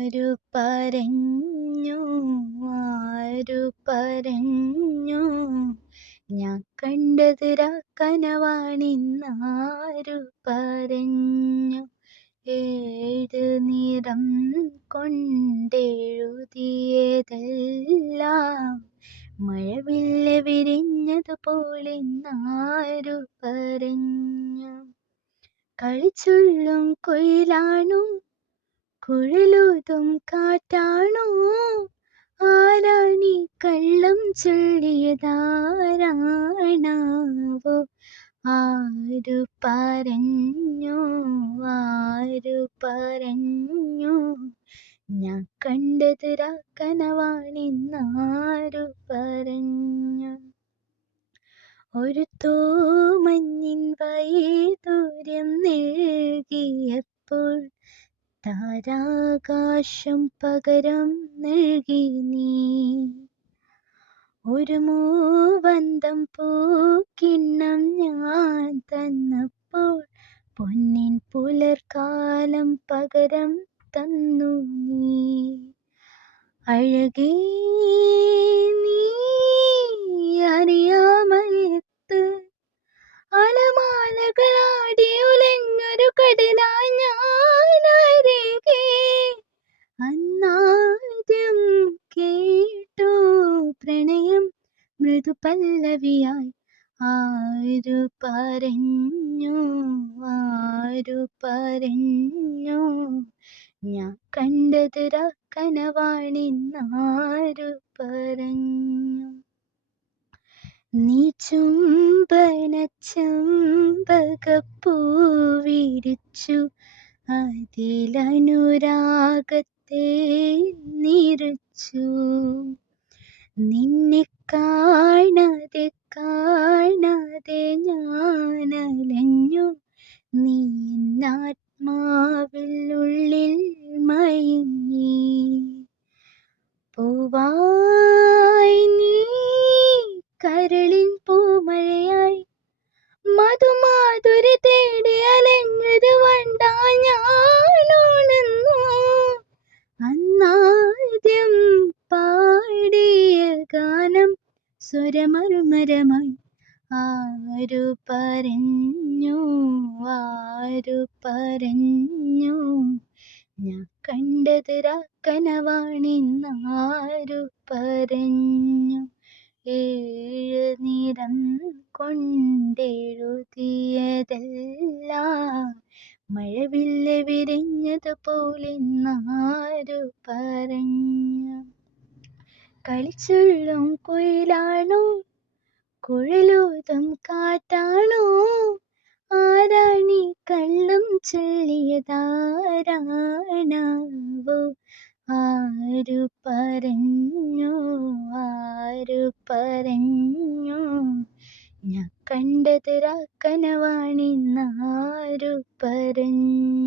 ആരു പറഞ്ഞു ആരു പറഞ്ഞു ഞാൻ കണ്ടത് കനവാണിന്നാരു പറഞ്ഞു ഏഴ് നിറം കൊണ്ടെഴുതിയതെല്ലാം മഴവില്ല് വിരിഞ്ഞതുപോലെന്നാരു പറഞ്ഞു കളിച്ചുള്ളും കൊയിലാണു കുഴലൂതും കാറ്റാണോ ആരാണി കള്ളം ചൊല്ലിയതാരാണാവോ ആരു പറഞ്ഞു ആരു പറഞ്ഞു ഞാൻ കണ്ടത് കനവാണിന്നാരു പറഞ്ഞു ഒരു തൂമഞ്ഞിൻ വൈദൂര്യം നൽകിയപ്പോൾ താരാകാശം പകരം നൽകി നീ ഒരു മൂവന്തം പൂക്കിണ്ണം ഞാൻ തന്നപ്പോൾ പൊന്നിൻ പുലർക്കാലം പകരം തന്നു നീ അഴകേ നീ അറിയാമയത്ത് അലമാലകളാടി ഉലഞ്ഞൊരു കടലാ ഞാനരികെ അന്നാദ്യം കേട്ടു പ്രണയം മൃദുപല്ലവിയായി ആരു പറഞ്ഞു ആരു പറഞ്ഞു ഞാൻ കണ്ടത് കനവാണിന്നാരു പറഞ്ഞു നീ ചുംബന ചെമ്പകപ്പൂ വിരിച്ചു അതിലനുരാഗത്തെ നിറച്ചു നിന്നെ കാണാതെ കാണാതെ ഞാനലഞ്ഞു നീ എന്നാത്മാവിൽ ഉള്ളിൽ മയങ്ങി പൂവായി നീ കരളിൻ പൂമഴയായി മധുമാധുരി തേടി അലഞ്ഞൊരു വണ്ടാ ഞാനുണർന്നു അന്നാദ്യം പാടിയ ഗാനം സ്വരമർമരമായി ആരു പറഞ്ഞു ആരു പറഞ്ഞു ഞാൻ കണ്ടത് കനവാണിന്നാരു പറഞ്ഞു ഏഴ് നിറം കൊണ്ടെഴുതിയതെല്ലാം മഴവില്ല് വിരിഞ്ഞതുപോലെന്നാരു പറഞ്ഞു കളിച്ചുള്ളും കുയിലാണോ കുഴലൂതും കാറ്റാണോ ആരാണി കള്ളം ചൊല്ലിയതാരാണാവോ ആരു പറഞ്ഞു ആരു പറഞ്ഞു ഞാൻ കണ്ടത് കനവാണിന്നാരു പറഞ്ഞു